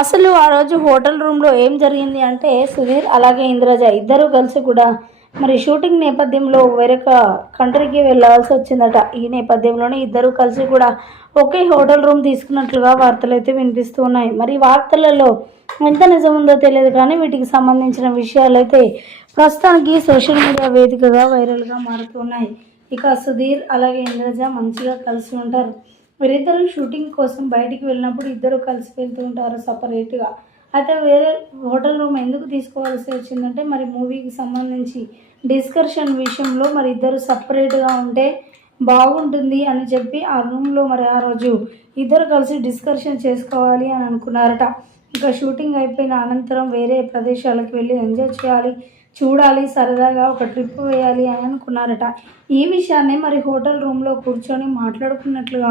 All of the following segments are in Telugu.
అసలు ఆ రోజు హోటల్ రూమ్లో ఏం జరిగింది అంటే సుధీర్ అలాగే ఇంద్రజ ఇద్దరు కలిసి కూడా మరి షూటింగ్ నేపథ్యంలో వేరొక కంట్రీకి వెళ్ళాల్సి వచ్చిందట. ఈ నేపథ్యంలోనే ఇద్దరు కలిసి కూడా ఒకే హోటల్ రూమ్ తీసుకున్నట్లుగా వార్తలు అయితే వినిపిస్తూ ఉన్నాయి. మరి వార్తలలో ఎంత నిజం ఉందో తెలియదు కానీ వీటికి సంబంధించిన విషయాలు అయితే ప్రస్తుతానికి సోషల్ మీడియా వేదికగా వైరల్గా మారుతున్నాయి ఇక సుధీర్ అలాగే ఇంద్రజ మంచిగా కలిసి ఉంటారు. వీరిద్దరు షూటింగ్ కోసం బయటికి వెళ్ళినప్పుడు ఇద్దరు కలిసి వెళ్తూ ఉంటారు సపరేట్గా. అయితే వేరే హోటల్ రూమ్ ఎందుకు తీసుకోవాల్సి వచ్చిందంటే మరి మూవీకి సంబంధించి డిస్కషన్ విషయంలో మరి ఇద్దరు సపరేట్గా ఉంటే బాగుంటుంది అని చెప్పి ఆ రూమ్లో మరి ఆ రోజు ఇద్దరు కలిసి డిస్కషన్ చేసుకోవాలి అని అనుకున్నారట. ఇంకా షూటింగ్ అయిపోయిన అనంతరం వేరే ప్రదేశాలకు వెళ్ళి ఎంజాయ్ చేయాలి చూడాలి సరదాగా ఒక ట్రిప్ వేయాలి అని అనుకున్నారట. ఈ విషయాన్ని మరి హోటల్ రూమ్లో కూర్చొని మాట్లాడుకున్నట్లుగా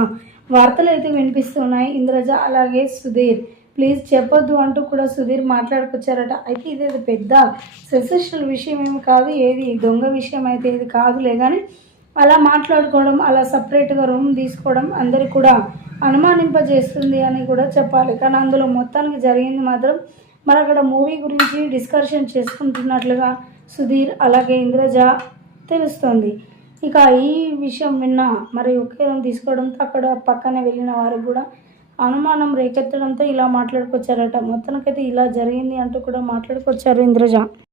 వార్తలు అయితే వినిపిస్తున్నాయి. ఇంద్రజ అలాగే సుధీర్. ప్లీజ్ చెప్పొద్దు అంటూ కూడా సుధీర్ మాట్లాడుకొచ్చారట. అయితే ఇది పెద్ద సెన్సేషనల్ విషయం ఏమి కాదు ఏది దొంగ విషయం అయితే ఇది కాదులే కానీ అలా మాట్లాడుకోవడం అలా సపరేట్గా రూమ్ తీసుకోవడం అందరికి కూడా అనుమానింపజేస్తుంది అని కూడా చెప్పాలి. కానీ అందులో మొత్తానికి జరిగింది మాత్రం మరి అక్కడ మూవీ గురించి డిస్కషన్ చేసుకుంటున్నట్లుగా సుధీర్ అలాగే ఇంద్రజ తెలుస్తోంది. ఇక ఈ విషయం విన్న మరి ఒకేరం తీసుకోవడంతో అక్కడ పక్కనే వెళ్ళిన వారు కూడా అనుమానం రేకెత్తడంతో ఇలా మాట్లాడుకొచ్చారట. మొత్తానికైతే ఇలా జరిగింది అంటూ కూడా మాట్లాడుకొచ్చారు ఇంద్రజ.